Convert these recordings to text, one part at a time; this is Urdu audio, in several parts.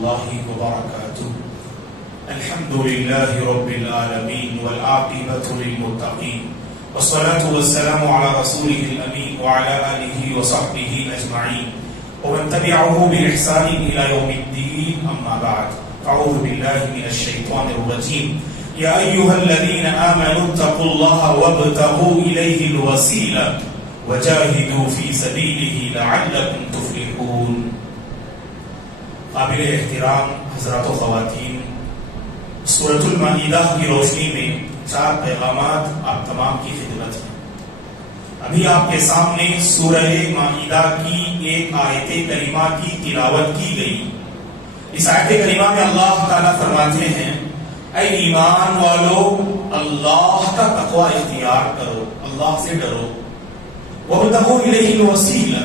الله وبركاته. الحمد لله رب العالمين والعاقبة للمتقين والصلاة والسلام على رسوله الأمين وعلى آله وصحبه أجمعين ومن تبعه بإحسان إلى يوم الدين. أما بعد، أعوذ بالله من الشيطان الرجيم. يا أيها الذين آمنوا اتقوا الله وابتغوا إليه الوسيلة وجاهدوا في سبيله لعلكم تفلحون. قابل احترام حضرات و خواتین، سورۃ المائدہ کی روشنی میں 4 پیغامات آپ تمام کی خدمت میں. ابھی آپ کے سامنے سورہ مائدہ کی ایک آیت کریمہ کی تلاوت کی گئی. اس آیت کریمہ میں اللہ تعالیٰ فرماتے ہیں، اے ایمان والو، اللہ کا تقوی اختیار کرو، اللہ سے ڈرو. وابتغوا الیہ الوسیلہ،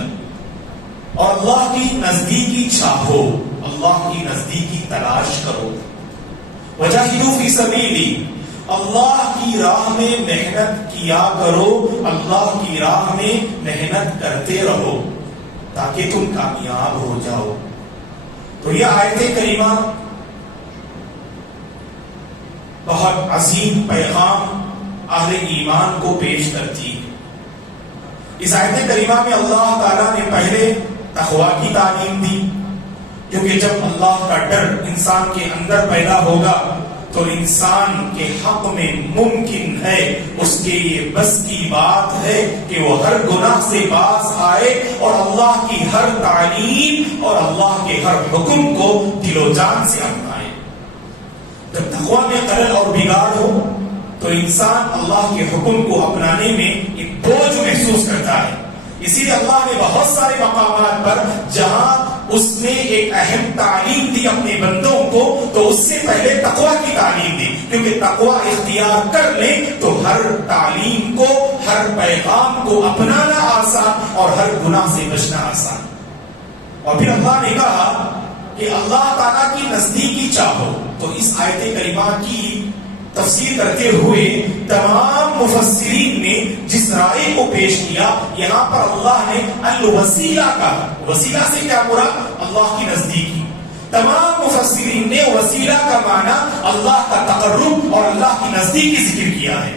اور اللہ کی نزدیکی چاہو، اللہ کی نزدیکی تلاش کرو. وجاہدوا فی سبیلی، اللہ کی راہ میں محنت کیا کرو، اللہ کی راہ میں محنت کرتے رہو تاکہ تم کامیاب ہو جاؤ. تو یہ آیت کریمہ بہت عظیم پیغام اہل ایمان کو پیش کرتی ہے. اس آیت کریمہ میں اللہ تعالیٰ نے پہلے تقوی کی تعلیم دی، کیونکہ جب اللہ کا ڈر انسان کے اندر پیدا ہوگا تو انسان کے حق میں ممکن ہے، اس کے یہ بس کی بات ہے کہ وہ ہر گناہ سے باز آئے اور اللہ کی ہر تعلیم اور اللہ کے ہر حکم کو دل و جان سے اپنائے. جب تقوی میں خلل اور بگاڑ ہو تو انسان اللہ کے حکم کو اپنانے میں ایک بوجھ محسوس کرتا ہے. اسی لیے اللہ نے بہت سارے مقامات پر جہاں اس نے ایک اہم تعلیم دی اپنے بندوں کو، تو اس سے پہلے تقوی کی تعلیم دی، کیونکہ تقوی اختیار کر لیں تو ہر تعلیم کو، ہر پیغام کو اپنانا آسان اور ہر گناہ سے بچنا آسان. اور پھر اللہ نے کہا کہ اللہ تعالیٰ کی نزدیکی چاہو. تو اس آیت کریمہ کی تفسیر کرتے ہوئے تمام مفسرین نے جس رائے کو پیش کیا، یہاں پر اللہ نے الوسیلہ کہا. وسیلہ سے کیا مراد؟ اللہ کی نزدیکی. تمام مفسرین نے وسیلہ کا معنی اللہ کا تقرب اور اللہ کی نزدیکی ذکر کیا ہے.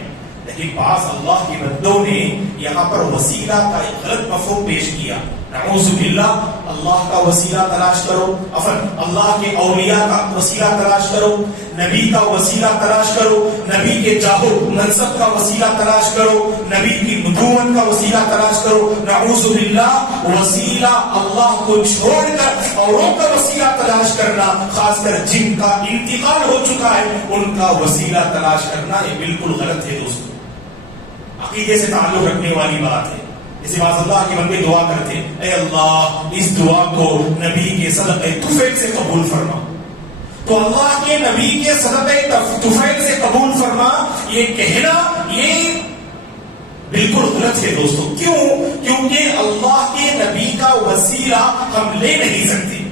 لیکن بعض اللہ کے بندوں نے یہاں پر وسیلہ کا ایک غلط مفہوم پیش کیا. نعوذ باللہ، اللہ کا وسیلہ تلاش کرو، اللہ کے اولیاء کا وسیلہ تلاش کرو، نبی کا وسیلہ تلاش کرو، نبی کے جاہو منصب کا وسیلہ تلاش کرو، نبی کی نبوت کا وسیلہ تلاش کرو. نعوذ باللہ، وسیلہ اللہ کو چھوڑ کر اوروں کا وسیلہ تلاش کرنا، خاص کر جن کا انتقال ہو چکا ہے ان کا وسیلہ تلاش کرنا، یہ بالکل غلط ہے دوستو. عقیدے سے تعلق رکھنے والی بات ہے. اسی بات اللہ کے بندے دعا کرتے ہیں، اے اللہ اس دعا کو نبی کے صدقے طفیل سے قبول فرما. تو اللہ کے نبی کے صدقے طفیل سے قبول فرما، یہ کہنا یہ بالکل غلط ہے دوستو. کیوں؟ کیونکہ اللہ کے نبی کا وسیلہ ہم لے نہیں سکتے.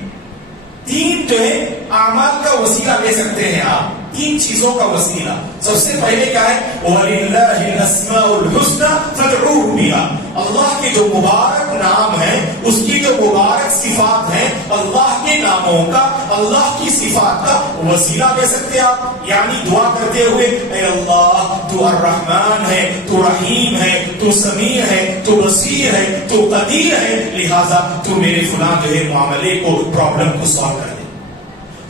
3 جو ہے اعمال کا وسیلہ لے سکتے ہیں آپ، 3 چیزوں کا وسیلہ. سب سے پہلے کیا ہے؟ وَلِلَّهِ الْأَسْمَاءُ الْحُسْنَى فَادْعُوهُ بِهَا. اللہ کے جو مبارک نام ہیں، اس کی جو مبارک صفات ہیں، اللہ کے ناموں کا، اللہ کی صفات کا وسیلہ لے سکتے آپ. یعنی دعا کرتے ہوئے، اے اللہ تو الرحمن ہے، تو رحیم ہے، تو سمیع ہے، تو بصیر ہے، تو قدیر ہے، لہذا تو میرے فلاں جو ہے معاملے کو، پرابلم کو سالو کر دے.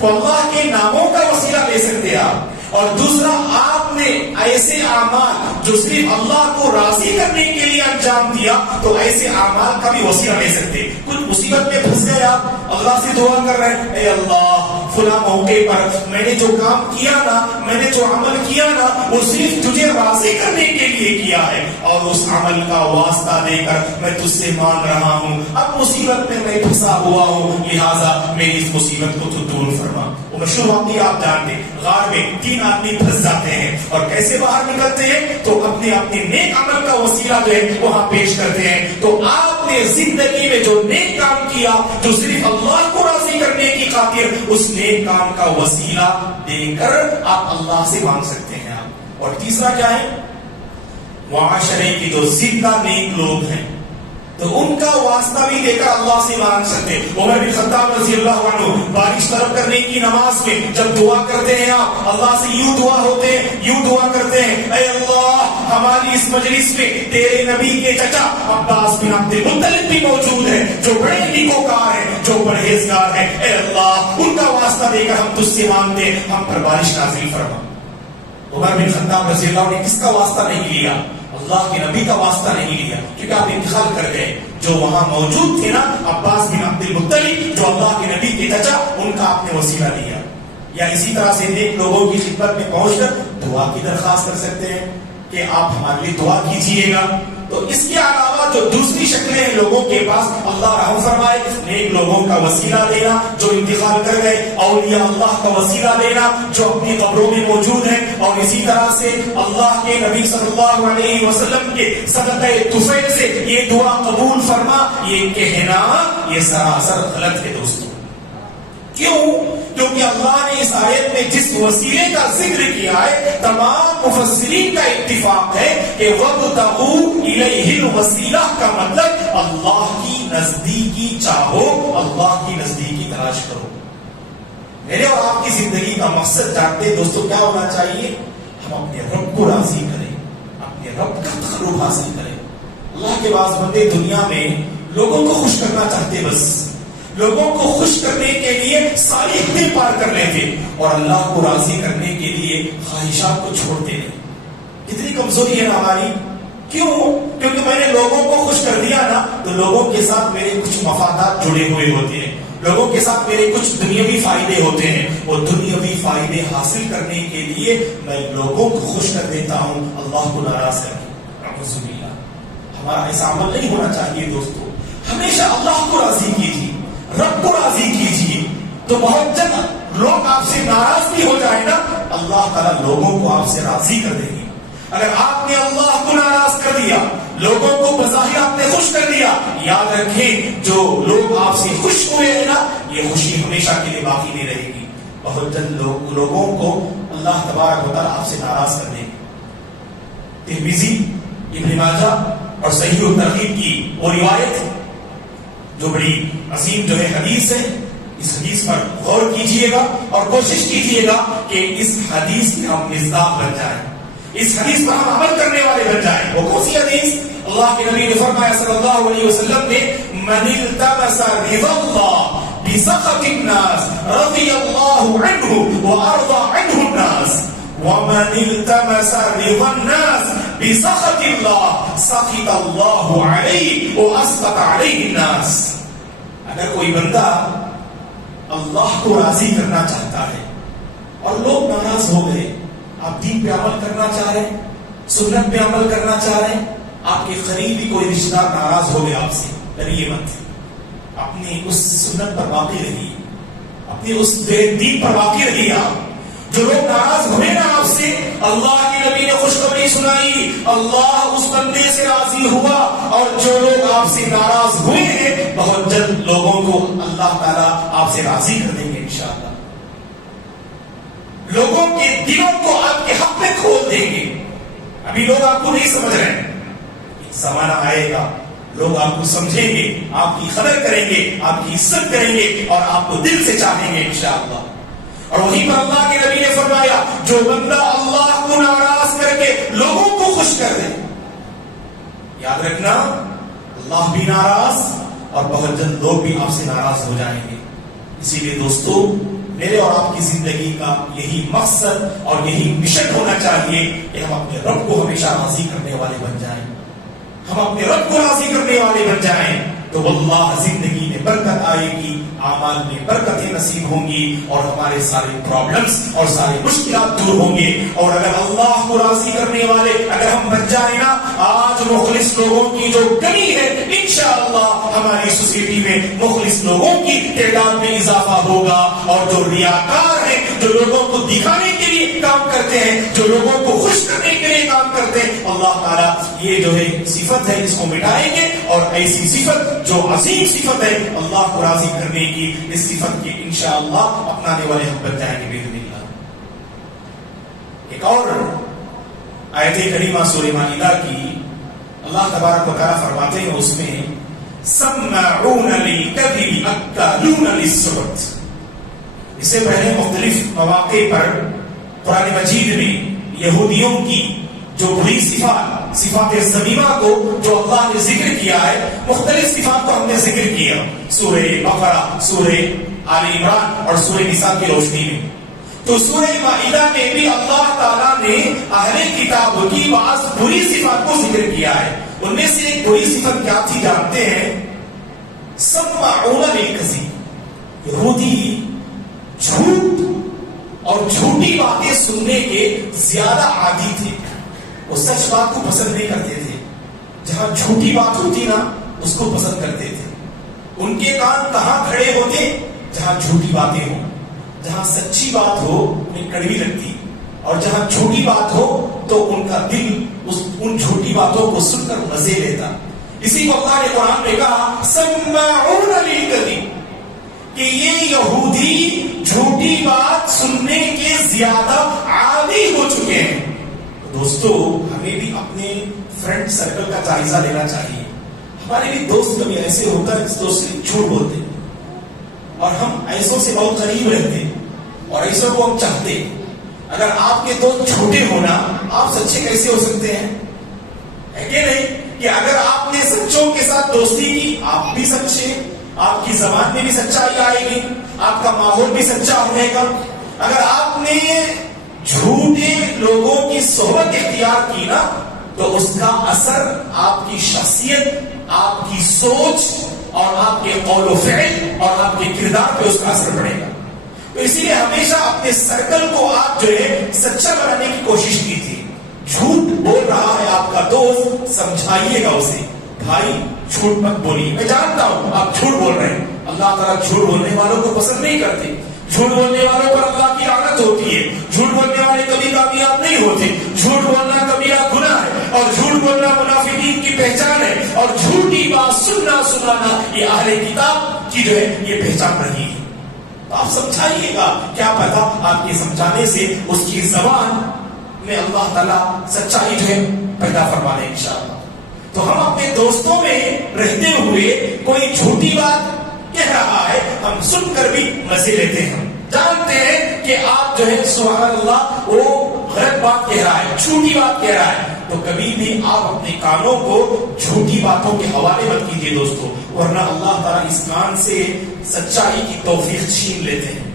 تو اللہ کے ناموں کا وسیلہ لے سکتے آپ. اور دوسرا، آپ نے ایسے اعمال جو صرف اللہ کو راضی کرنے کے لیے انجام دیا، تو ایسے اعمال کا بھی وسیلہ لے سکتے. کچھ مصیبت میں پھنس گئے آپ، اللہ سے دعا کر رہے ہیں، اے اللہ فلاں موقع پر میں نے جو کام کیا نا، میں نے جو عمل کیا نا، وہ صرف تجھے راضی کرنے کے لیے کیا ہے، اور اس عمل کا واسطہ دے کر میں تجھ سے مانگ رہا ہوں. اب مصیبت میں پھنسا ہوا ہوں، لہٰذا میری اس مصیبت کو تو دور فرما. وہ مشہور واقعہ آپ جانتے، غار میں 3 آدمی پھنس جاتے ہیں اور کیسے باہر نکلتے ہیں؟ تو اپنے نیک عمل کا وسیلہ جو ہے وہاں پیش کرتے ہیں. تو آپ نے زندگی میں جو نیک کام کیا، جو صرف اللہ کو راضی کرنے کی خاطر، اس نیک کام کا وسیلہ دے کر آپ اللہ سے مانگ سکتے ہیں آپ. اور تیسرا کیا ہے؟ معاشرے کی جو زندہ نیک لوگ ہیں، تو ان کا واسطہ بھی دے کر اللہ سے مانگ سکتے. عمر بن خطاب رضی اللہ عنہ بارش طلب کرنے کی نماز میں جب دعا کرتے ہیں آپ اللہ سے یوں دعا کرتے ہیں اے اللہ ہماری اس مجلس میں تیرے نبی کے چچا عباس بن عبد المطلب بھی موجود ہے جو بڑے نیکوکار ہیں جو پرہیزگار ہیں. اے اللہ ان کا واسطہ دے کر ہم تجھ سے مانگتے ہم پر بارش نازل فرما. عمر بن خطاب رضی اللہ عنہ نے کس کا واسطہ نہیں لیا؟ اللہ کے نبی کا واسطہ نہیں لیا کیونکہ آپ انتقال کر گئے. جو وہاں موجود تھے نا عباس بن عبد المطلب جو اللہ کے نبی کے چچا ان کا آپ نے وسیلہ لیا. یا اسی طرح سے نیک لوگوں کی خدمت میں پہنچ کر دعا کی درخواست کر سکتے ہیں کہ آپ ہمارے لیے دعا کیجیے گا. تو اس کے علاوہ جو دوسری شکلیں ہیں لوگوں کے پاس اللہ رحم فرمائے نیک لوگوں کا وسیلہ لینا جو انتقال کر گئے, اولیاء اللہ کا وسیلہ لینا جو اپنی قبروں میں موجود ہیں, اور اسی طرح سے اللہ کے نبی صلی اللہ علیہ وسلم کے صدقہ طفیل سے یہ دعا قبول فرما, یہ کہنا یہ سراسر غلط ہے دوستوں. کیوں؟ کیونکہ اللہ نے اس آیت میں جس وسیلے کا ذکر کیا ہے تمام مفسرین کا اتفاق ہے کہ وَابْتَغُوا إِلَيْهِ الْوَسِيلَةَ کا مطلب اللہ کی نزدیکی چاہو, اللہ کی نزدیکی تلاش کرو. میرے اور آپ کی زندگی کا مقصد جانتے دوستوں کیا ہونا چاہیے؟ ہم اپنے رب کو راضی کریں, اپنے رب کا تقرب حاصل کریں. اللہ کے بعض بندے دنیا میں لوگوں کو خوش کرنا چاہتے, بس لوگوں کو خوش کرنے کے لیے ساری حدیں پار کر لیتے اور اللہ کو راضی کرنے کے لیے خواہشات کو چھوڑتے نہیں. کتنی کمزوری ہے نا ہماری. کیوں؟ کیونکہ میں نے لوگوں کو خوش کر دیا نا تو لوگوں کے ساتھ میرے کچھ مفادات جڑے ہوئے ہوتے ہیں, لوگوں کے ساتھ میرے کچھ دنیاوی فائدے ہوتے ہیں. وہ دنیاوی فائدے حاصل کرنے کے لیے میں لوگوں کو خوش کر دیتا ہوں اللہ کو ناراض کر کے. اعوذ باللہ. ہمارا ایسا عمل نہیں ہونا چاہیے دوستوں. ہمیشہ اللہ کو راضی کیجیے, رب کو راضی کیجیے. تو بہت جلد لوگ آپ سے ناراض بھی ہو جائے نا اللہ تعالیٰ لوگوں کو آپ سے راضی کر دیں گے. اگر آپ نے اللہ کو ناراض کر دیا, لوگوں کو بظاہر آپ نے خوش کر دیا, یاد رکھیں جو لوگ آپ سے خوش ہوئے ہیں نا یہ خوشی ہمیشہ کے لیے باقی نہیں رہے گی. بہت جلد لوگوں کو اللہ تبارک و تعالیٰ آپ سے ناراض کر دیں گے. ترمذی, ابن ماجہ اور صحیح الترغیب کی وہ روایت جو بڑی عظیم جو ہے حدیث ہے, اس حدیث پر غور کیجئے گا اور کوشش کیجئے گا کہ اس حدیث میں ہم مصداق بن جائیں, اس حدیث پر ہم عمل کرنے والے بن جائیں. وہ کون سی حدیث؟ اللہ کے نبی نے فرمایا صلی اللہ علیہ وسلم نے من التمس رضا اللہ بسخط الناس رضی اللہ عنہ وارضى عنہ الناس ومن التمس رضا الناس بسخط اللہ سخط اللہ علیہ واسخط علیہ الناس. اگر کوئی بندہ اللہ کو راضی کرنا چاہتا ہے اور لوگ ناراض ہو گئے, آپ دین پہ عمل کرنا چاہ رہے ہیں, سنت پہ عمل کرنا چاہ رہے ہیں, آپ کے قریبی کوئی رشتہ دار ناراض ہو گئے آپ سے, ڈریے مت, اپنی اس سنت پر باقی رہیے, اپنی اس دین پر باقی رہیے. آپ جو لوگ ناراض ہوئے نا آپ سے, اللہ کے نبی نے خوشخبری سنائی, اللہ اس بندے سے راضی ہوا. اور جو لوگ آپ سے ناراض ہوئے ہیں بہت جلد لوگوں کو اللہ تعالیٰ آپ سے راضی کر دیں گے انشاءاللہ. لوگوں کے دلوں کو آپ کے حق میں کھول دیں گے. ابھی لوگ آپ کو نہیں سمجھ رہے ہیں, ایک زمانہ آئے گا لوگ آپ کو سمجھیں گے, آپ کی قدر کریں گے, آپ کی عزت کریں گے اور آپ کو دل سے چاہیں گے انشاءاللہ. اور وہیں پر اللہ کے نبی نے فرمایا جو بندہ اللہ کو ناراض کر کے لوگوں کو خوش کر دے, یاد رکھنا اللہ بھی ناراض اور بہت جلد لوگ بھی آپ سے ناراض ہو جائیں گے. اسی لیے دوستو میرے اور آپ کی زندگی کا یہی مقصد اور یہی مشن ہونا چاہیے کہ ہم اپنے رب کو ہمیشہ راضی کرنے والے بن جائیں, ہم اپنے رب کو راضی کرنے والے بن جائیں. تو واللہ زندگی میں برکت آئے گی, اعمال میں برکتیں نصیب ہوں گی اور ہمارے سارے پرابلمز اور سارے مشکلات دور ہوں گے. اور اگر اللہ کو راضی کرنے والے اگر ہم بن جائیں نا, آج مخلص لوگوں کی جو کمی ہے انشاءاللہ ہماری سوسائٹی میں مخلص لوگوں کی تعداد میں اضافہ ہوگا. اور جو ریاکار ہیں, جو لوگوں کو دکھانے کے لیے کام کرتے ہیں, جو لوگوں کو خوش کرنے کے لیے کام کرتے ہیں, اللہ تعالیٰ یہ جو ہے صفت ہے اس کو مٹائیں گے. اور ایسی صفت جو عظیم صفت ہے اللہ کو راضی کرنے کی, اس صفت کے انشاءاللہ اپنانے والے ہم بن جائیں گے باذن اللہ. ایک اور آیت کریمہ سورہ مائدہ کی اللہ تبارک و تعالیٰ فرماتے ہیں اس میں سماعون للکذب اکالون للسحت. اس سے پہلے مختلف مواقع پر قرآن مجید میں یہودیوں کی جو بری صفات ذمیمہ کو جو اللہ نے ذکر کیا ہے، مختلف صفات کو ہم نے ذکر کیا سورہ بقرہ، سورہ آل عمران اور سورہ نساء کی روشنی میں. تو سورہ مائدہ میں بھی اللہ تعالیٰ نے اہل کتاب کی بعض بری صفات کو ذکر کیا ہے. ان میں سے ایک بری صفت کیا تھی جانتے ہیں؟ سماعون للکذب. یہودی جھوٹ اور جھوٹی باتیں سننے کے زیادہ عادی تھے. وہ سچ بات کو پسند نہیں کرتے تھے. جہاں جھوٹی بات ہوتی نا اس کو پسند کرتے تھے. ان کے کان کہاں کھڑے ہوتے؟ جہاں جھوٹی باتیں ہوں. جہاں سچی بات ہو انہیں کڑوی لگتی، اور جہاں جھوٹی بات ہو تو ان کا دل ان جھوٹی باتوں کو سن کر مزے لیتا. اسی کو اللہ نے قرآن میں کہا سماعون للکذب، کہ یہ یہودی جھوٹی بات سننے کے زیادہ عادی ہو چکے ہیں. دوستو، ہمیں بھی اپنے فرینڈ سرکل کا جائزہ لینا چاہیے. ہمارے بھی دوست کبھی ایسے ہوتا ہے جس دوست سے جھوٹ بولتے اور ہم ایسوں سے بہت قریب رہتے اور ایسوں کو ہم چاہتے. اگر آپ کے دوست جھوٹے ہونا، آپ سچے کیسے ہو سکتے ہیں؟ ہے کہ نہیں؟ کہ اگر آپ نے سچوں کے ساتھ دوستی کی، آپ بھی سچے، آپ کی زبان میں بھی سچائی آئے گی، آپ کا ماحول بھی سچا ہونے گا. اگر آپ نے جھوٹے لوگوں کی صحبت اختیار کی نا تو اس کا اثر آپ کی شخصیت، آپ کی سوچ اور آپ کے قول و فعل اور آپ کے کردار پہ اس کا اثر پڑے گا. تو اسی لیے ہمیشہ اپنے سرکل کو آپ جو ہے سچا بنانے کی کوشش کی تھی. جھوٹ بول رہا ہے آپ کا دوست، سمجھائیے گا اسے، بھائی جھوٹ مت بولیے. میں جانتا ہوں آپ جھوٹ بول رہے ہیں، اللہ تعالیٰ جھوٹ بولنے والوں کو پسند نہیں کرتے. جھوٹ بولنے والوں پر اللہ کی لعنت ہوتی ہے. جھوٹ بولنے والے کبھی کامیاب نہیں ہوتے. جھوٹ بولنا کبیرہ گناہ ہے اور جھوٹ بولنا منافقین کی پہچان ہے. اور جھوٹی بات سنانا یہ اہل کتاب کی جو ہے یہ پہچان رہی ہے. آپ سمجھائیے گا، کیا پتا آپ کے سمجھانے سے اس کی زبان میں اللہ تعالیٰ سچائی جو ہے پیدا فرما لے انشاءاللہ. تو ہم اپنے دوستوں میں رہتے ہوئے کوئی جھوٹی بات کہہ رہا ہے، ہم سن کر بھی مزے لیتے ہیں. جانتے ہیں کہ آپ جو ہے سبحان اللہ وہ غلط بات کہہ رہا ہے، جھوٹی بات کہہ رہا ہے، تو کبھی بھی آپ اپنے کانوں کو جھوٹی باتوں کے حوالے مت کیجیے دوستو، ورنہ اللہ تعالیٰ اس کان سے سچائی کی توفیق چھین لیتے ہیں.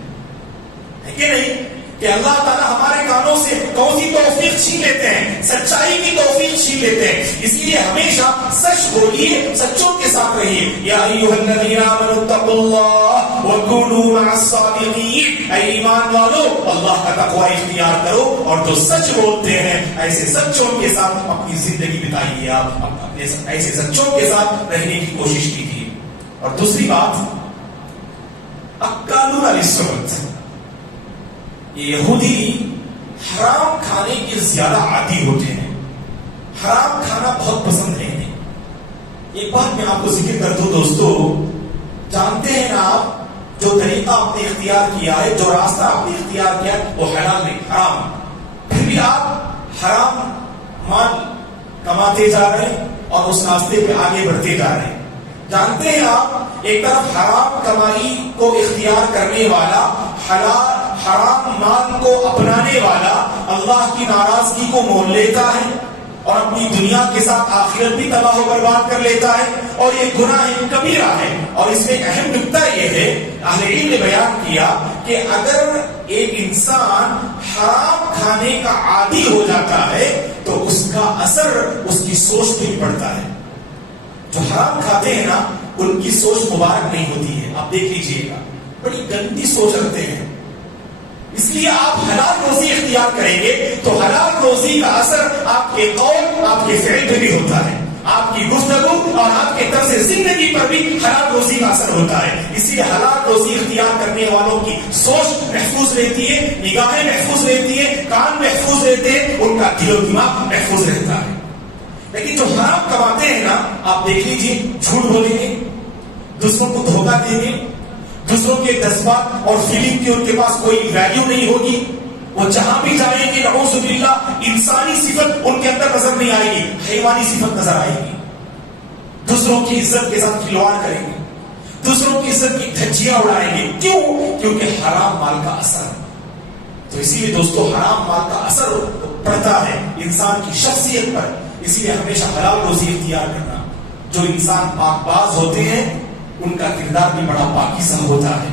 ہے کہ نہیں؟ کہ اللہ تعالیٰ ہمارے کانوں سے کون سی توفیق چھین لیتے ہیں؟ سچائی کی توفیق چھین لیتے ہیں. اس لیے ہمیشہ سچ بولیے، سچوں کے ساتھ رہیے. یا ایھا الذین آمنوا اتقوا اللہ وکونوا مع الصادقین، اے ایمان والو اللہ کا تقوی اختیار کرو اور جو سچ بولتے ہیں ایسے سچوں کے ساتھ اپنی زندگی بتائیے. آپ اپنے ایسے سچوں کے ساتھ رہنے کی کوشش کیجیے. اور دوسری بات، اکالون للسحت، یہ یہودی حرام کھانے کے زیادہ عادی ہوتے ہیں. حرام کھانا بہت پسند ہے. ایک بات میں آپ کو ذکر کر دوں دوستو، جانتے ہیں نا آپ جو طریقہ آپ نے اختیار کیا ہے، جو راستہ آپ نے اختیار کیا ہے وہ حلال نہیں، حرام. پھر بھی آپ حرام مال کماتے جا رہے ہیں اور اس راستے پہ آگے بڑھتے جا رہے ہیں. جانتے ہیں آپ ایک طرف حرام کمائی کو اختیار کرنے والا، حرام مال کو اپنانے والا اللہ کی ناراضگی کو مول لیتا ہے اور اپنی دنیا کے ساتھ آخرت بھی تباہ و برباد کر لیتا ہے، اور یہ گناہ کبیرہ ہے. اور اس میں اہم نکتہ یہ ہے، اہل علم نے بیان کیا کہ اگر ایک انسان حرام کھانے کا عادی ہو جاتا ہے تو اس کا اثر اس کی سوچ پہ پڑتا ہے. جو حرام کھاتے ہیں نا ان کی سوچ مبارک نہیں ہوتی ہے. آپ دیکھ لیجئے گا، بڑی گندی سوچ رکھتے ہیں. اس لیے آپ حلال روزی اختیار کریں گے تو حلال روزی کا اثر آپ کے قول، آپ کے فعل پہ بھی ہوتا ہے. آپ کی گفتگو اور آپ کے طرز زندگی پر بھی حلال روزی کا اثر ہوتا ہے. اسی لیے حلال روزی اختیار کرنے والوں کی سوچ محفوظ رہتی ہے، نگاہیں محفوظ رہتی ہے، کان محفوظ رہتے ہیں، ان کا دل و دماغ محفوظ رہتا ہے. لیکن جو حرام کماتے ہیں نا، آپ دیکھ لیجیے، جھوٹ بولیں گے، دوسروں کو دھوکہ دیں گے، دوسروں کے جذبات اور فیلنگ کی ان کے پاس کوئی ویلیو نہیں ہوگی. وہ جہاں بھی جائیں گے نعوذ باللہ انسانی صفت ان کے اندر نظر نہیں آئے گی، حیوانی صفت نظر آئے گی. دوسروں کی عزت کے ساتھ کھلواڑ کریں گے, دوسروں کی عزت کی دھجیاں اڑائیں گے. کیوں؟ کیونکہ حرام مال کا اثر. تو اسی لیے دوستو حرام مال کا اثر پڑتا ہے انسان کی شخصیت پر. اسی لیے ہمیشہ حلال روزی اختیار کرنا. جو انسان پاک باز ہوتے ہیں ان کا کردار بھی بڑا پاکیزہ ہوتا ہے,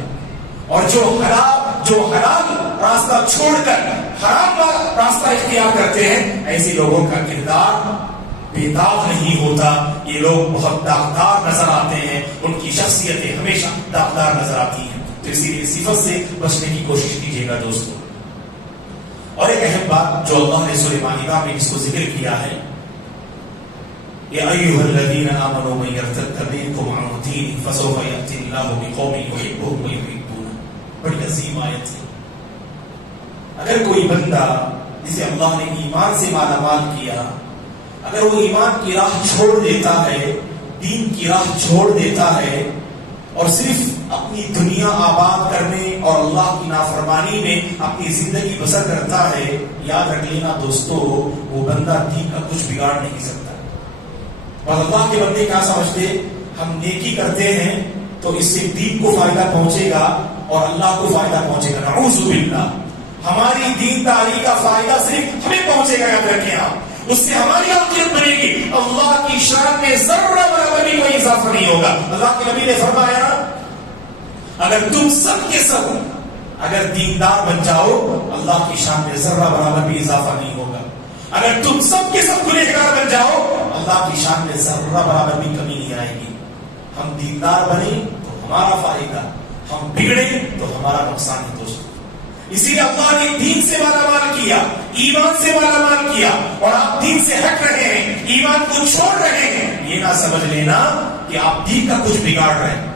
اور جو حلال راستہ چھوڑ کر حرام راستہ اختیار کرتے ہیں ایسے لوگوں کا کردار بے داغ نہیں ہوتا. یہ لوگ بہت داغدار نظر آتے ہیں, ان کی شخصیتیں ہمیشہ داغدار نظر آتی ہیں. تو اسی لیے صفت سے بچنے کی کوشش کیجیے گا دوستو. اور ایک اہم بات جو اللہ نے سورہ مائدہ میں اس کو ذکر کیا ہے, یا ایھا الذین آمنوا من یرتد منکم عن دینہ فسوف یأتی اللہ بقوم یحبهم ویحبونه. بڑی عظیم آیت ہے. اگر کوئی بندہ جسے اللہ نے ایمان سے مالا مال کیا, اگر وہ ایمان کی راہ چھوڑ دیتا ہے, دین کی راہ چھوڑ دیتا ہے, اور صرف اپنی دنیا آباد کرنے اور اللہ کی نافرمانی میں اپنی زندگی بسر کرتا ہے, یاد رکھ لینا دوستو وہ بندہ دین کا کچھ بگاڑ نہیں سکتا. اور اللہ کے بندے کیا سمجھتے, ہم نیکی کرتے ہیں تو اس سے دین کو فائدہ پہنچے گا اور اللہ کو فائدہ پہنچے گا. نعوذ باللہ, ہماری دینداری کا فائدہ صرف ہمیں پہنچے گا. یاد رکھیں آپ, اس سے ہماری عقیدت بنے گی. اللہ کی شان میں ذرہ برابر بھی کوئی اضافہ نہیں ہوگا. اللہ کے نبی نے فرمایا اگر تم سب کے سب اگر دیندار بن جاؤ اللہ کی شان میں ذرہ برابر بھی اضافہ نہیں ہوگا. اگر تم سب کے سب گنہگار بن جاؤ اللہ کی شان میں ذرہ برابر بھی کمی نہیں آئے گی. ہم دیندار بنے تو ہمارا فائدہ, ہم بگڑے تو ہمارا نقصان ہے دوستو. اسی لیے اللہ نے دین سے مالا مال کیا, ایمان سے مالا مال کیا, اور آپ دین سے ہٹ رہے ہیں, ایمان کو چھوڑ رہے ہیں. یہ نہ سمجھ لینا کہ آپ دین کا کچھ بگاڑ رہے ہیں.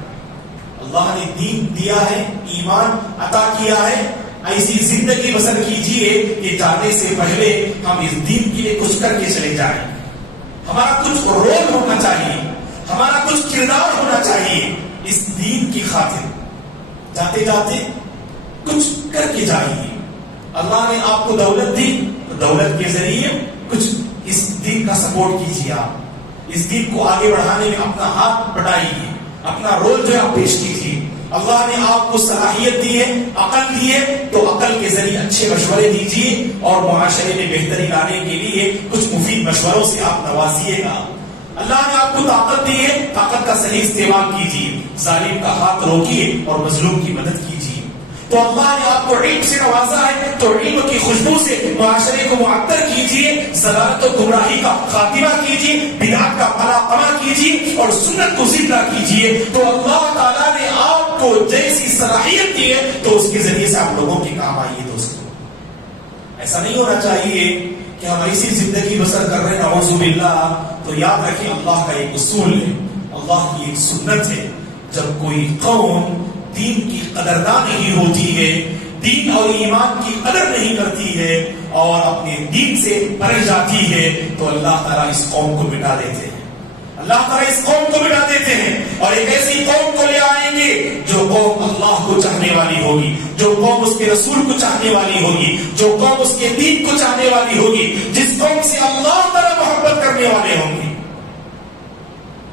اللہ نے دین دیا ہے, ایمان عطا کیا ہے, ایسی زندگی بسر کیجئے کہ جانے سے پہلے ہم اس دین کے لیے کچھ کر کے چلے جائیں. ہمارا کچھ رول ہونا چاہیے, ہمارا کچھ کردار ہونا چاہیے اس دین کی خاطر. جاتے جاتے کچھ کر کے جائیے. اللہ نے آپ کو دولت دی تو دولت کے ذریعے کچھ اس دین کا سپورٹ کیجیے. آپ اس دین کو آگے بڑھانے میں اپنا ہاتھ بٹائیے, اپنا رول جو آپ پیش کیجیے. اللہ نے آپ کو صلاحیت دی ہے, عقل دی ہے, تو عقل کے ذریعے اچھے مشورے دیجیے اور معاشرے میں بہتری لانے کے لیے کچھ مفید مشوروں سے آپ نوازیے گا. اللہ نے آپ کو طاقت دی ہے, طاقت کا صحیح استعمال کیجیے, ظالم کا ہاتھ روکیے اور مظلوم کی مدد کیجیے. تو اللہ نے آپ کو علم سے نوازا ہے تو علم کی خوشبو سے معاشرے کو معطر کیجیے, ضلالت و گمراہی کا خاتمہ کیجیے, بدعت کا قلاقمہ کیجیے اور سنت کو زندہ کیجیے. تو اللہ تعالیٰ نے آپ کو جیسی صلاحیت دی ہے تو اس کے ذریعے سے آپ لوگوں کے کام آئیے. دوستو ایسا نہیں ہونا چاہیے کہ ہم ایسی زندگی بسر کر رہے ہیں نعوذ باللہ. تو یاد رکھیں اللہ کا ایک اصول ہے, اللہ کی ایک سنت ہے, جب کوئی قوم دین کی قدردان نہیں ہوتی ہے, دین اور ایمان کی قدر نہیں کرتی ہے اور اپنے دین سے پرے جاتی ہے, تو اللہ تعالیٰ اس قوم کو مٹا دیتے ہیں. اللہ تعالیٰ اس قوم کو مٹا دیتے ہیں اور ایک ایسی قوم کو لے آئیں گے جو قوم اللہ کو چاہنے والی ہوگی, جو قوم اس کے رسول کو چاہنے والی ہوگی, جو قوم اس کے دین کو چاہنے والی ہوگی, جس قوم سے اللہ تعالیٰ محبت کرنے والے ہوں گے.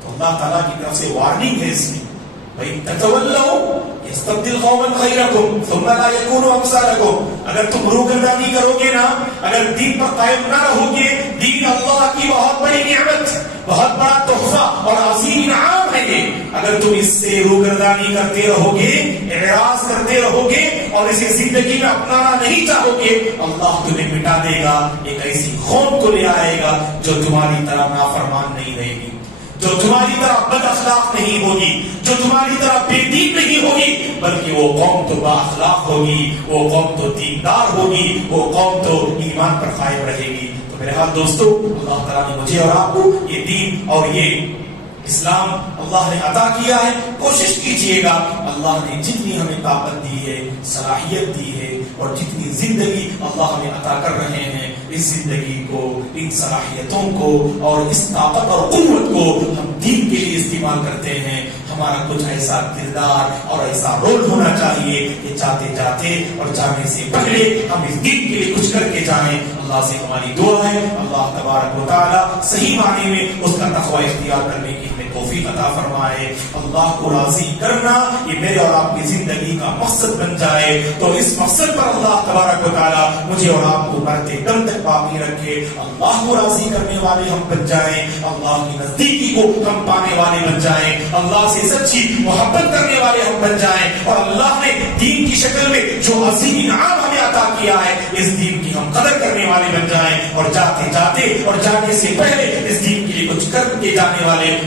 تو اللہ تعالیٰ کی طرف سے وارننگ ہے اس میں, بھائی تتولوا یستبدل قوما غیرکم ثم لا یکونوا امثالکم. اگر تم روگردانی کرو گے نا, اگر دین پر قائم نہ رہو گے, دین اللہ کی بہت بڑی نعمت, بہت بڑا تحفہ اور عظیم انعام ہے یہ. اگر تم اس سے روگردانی کرتے رہو گے, اعراض کرتے رہو گے اور اسے زندگی میں اپنانا نہیں چاہو گے, اللہ تمہیں مٹا دے گا. ایک ایسی قوم کو لے آئے گا جو تمہاری طرح نافرمان نہیں رہے گی, جو تمہاری طرح بد اخلاق نہیں ہوگی, جو تمہاری طرح بے دین نہیں ہوگی, بلکہ وہ قوم تو با اخلاق ہوگی, وہ قوم تو دیندار ہوگی, وہ قوم تو ایمان پر قائم رہے گی. تو میرے حال دوستو, اللہ تعالیٰ نے مجھے اور آپ کو یہ دین اور یہ اسلام اللہ نے عطا کیا ہے. کوشش کیجئے گا, اللہ نے جتنی ہمیں طاقت دی ہے, صلاحیت دی ہے اور جتنی زندگی اللہ ہمیں عطا کر رہے ہیں, اس زندگی کو, ان صلاحیتوں کو اور اس طاقت اور قوت کو ہم دین کے لیے استعمال کرتے ہیں. ہمارا کچھ ایسا کردار اور ایسا رول ہونا چاہیے کہ جاتے جاتے اور جانے سے پہلے ہم اس دین کے لیے کچھ کر کے جائیں. اللہ سے ہماری دعا ہے اللہ تبارک و تعالی صحیح معنی میں اس کا تقوی اختیار کرنے کی توفیق عطا فرمائے. اللہ کو راضی کرنا یہ میرے اور آپ کی زندگی کا مقصد بن جائے تو اس مقصد پر اللہ تبارک و تعالیٰ مجھے اور آپ کو مرتے دم تک باقی رکھے. اللہ کو راضی کرنے والے ہم بن جائیں, اللہ کی نزدیکی کو ہم پانے والے بن جائیں, اللہ سے سچی محبت کرنے والے ہم بن جائیں, اور اللہ نے دین کی شکل میں جو عظیم انعام ہمیں عطا کیا ہے اس دین کی ہم قدر کرنے والے بن جائیں, اور جاتے جاتے اور جانے سے پہلے اس دین کے لیے کچھ کر کے جانے والے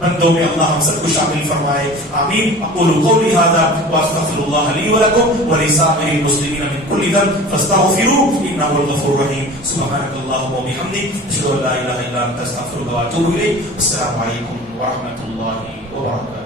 بندوں میں اللہ ہم سب کو شامل فرمائے. آمین. اقول قولی ھذا واستغفر اللہ لی ولکم ولسائر المسلمین من کل ذنب فاستغفروه انہ هو الغفور الرحیم. سبحانک اللہم وبحمدک اشہد ان لا الہ الا انت استغفرک واتوب الیک. السلام علیکم ورحمۃ اللہ وبرکاتہ.